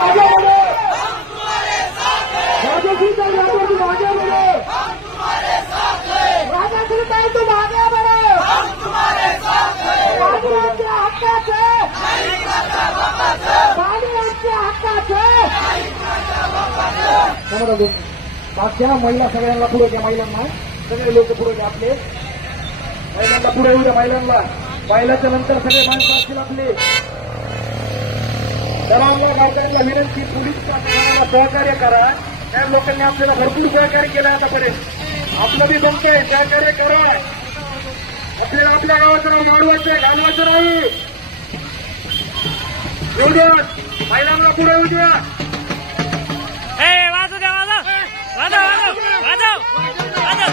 आगे बढ़ो, राजा श्री तुम आगे बढ़ो, राजा श्री तुम आगे बढ़ो, पाणी आमच्या हक्काचे, पाणी आमच्या हक्काचे. बादशाह महिला सगळ्यांना पुढे द्या, महिलांना सगळे लोक पुढे द्या, आपले महिलांना पुढे येऊ द्या. महिलांना महिलाच्या नंतर सगळे माणसं असतील आपले. सर्वांना गावकऱ्यांना विनंती, पोलीसच्या सहकार्य करा. त्या लोकांनी आपल्याला भरपूर सहकार्य केलं आतापर्यंत. आपलं बी जमतंय, सहकार्य करा. आपल्याला आपल्या गावाचं नाव घालवायचं नाही. येऊ द्या, महिलांना पुढे येऊ द्या. वाजव द्या, वाजव वाजव वाजव वाजव.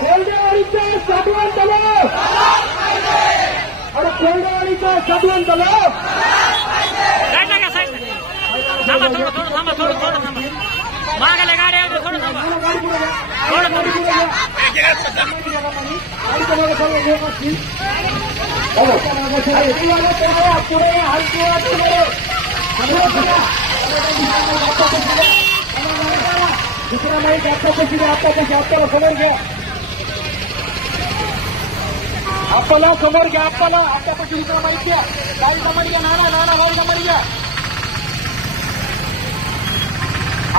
कोल्डेवाडीचा साधवण तलाव थांबा, थोडं थांबा. मागायला गाड्या थोडं थांबा, दुसरा माहीत आपल्याला समोर घ्या. आपला समोर घ्या. आपल्याला आपल्यापासून दुसरा माहिती घ्या. गाडी समोर घ्या. नाना गाडी समोर घ्या.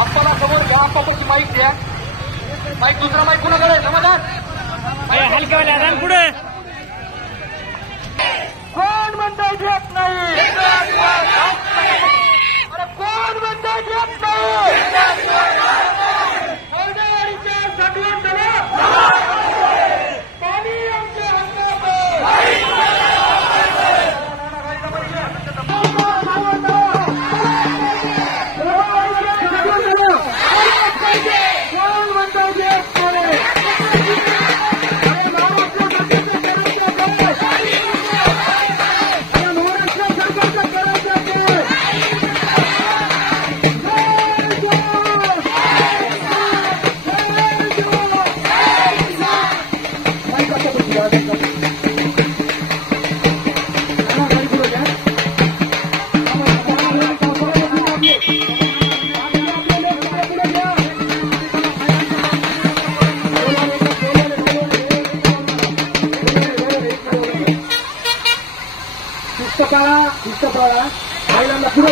आपल्याला समोर घ्या. आपल्यापासून माहिती द्या. माहीत दुसरा माहीत कुणाकडे समाधान हलक्यावाल्या पुढे. कोण म्हणता घेत नाही? अरे कोण म्हणता घेत नाही? कोल्डेवाडीच्या साठवण तलाव पाणी आमच्या महिलांना पुढे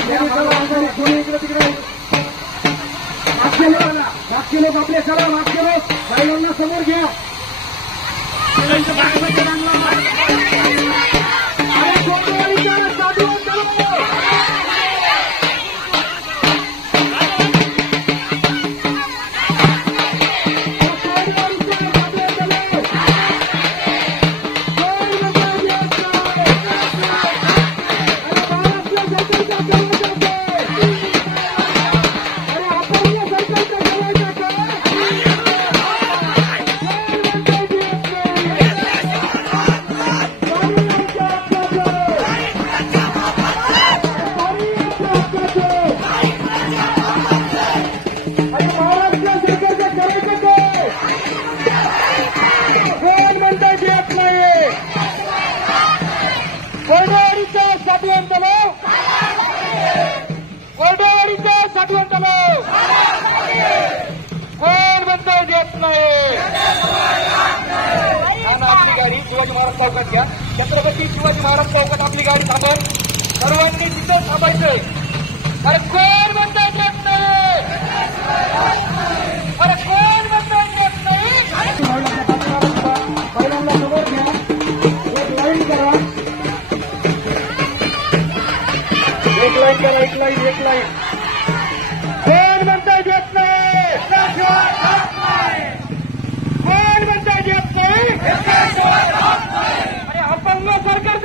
इकडे तिकडे मागचे लोक आपले सगळं मागचे लोक महिलांना समोर घ्या. चौकात घ्या. छत्रपती शिवाजी महाराज चौकात आपली गाडी थांबल. सर्वांनी तिथं थांबायचंय. अरे कोण म्हणता येत नाही? अरे कोण म्हणता येत नाही? पहिल्यांदा समोर घ्या. एक लाईन करा. एक लाईन कोण म्हणता येत नाही? कोण म्हणता येत नाही? अपंग सरकार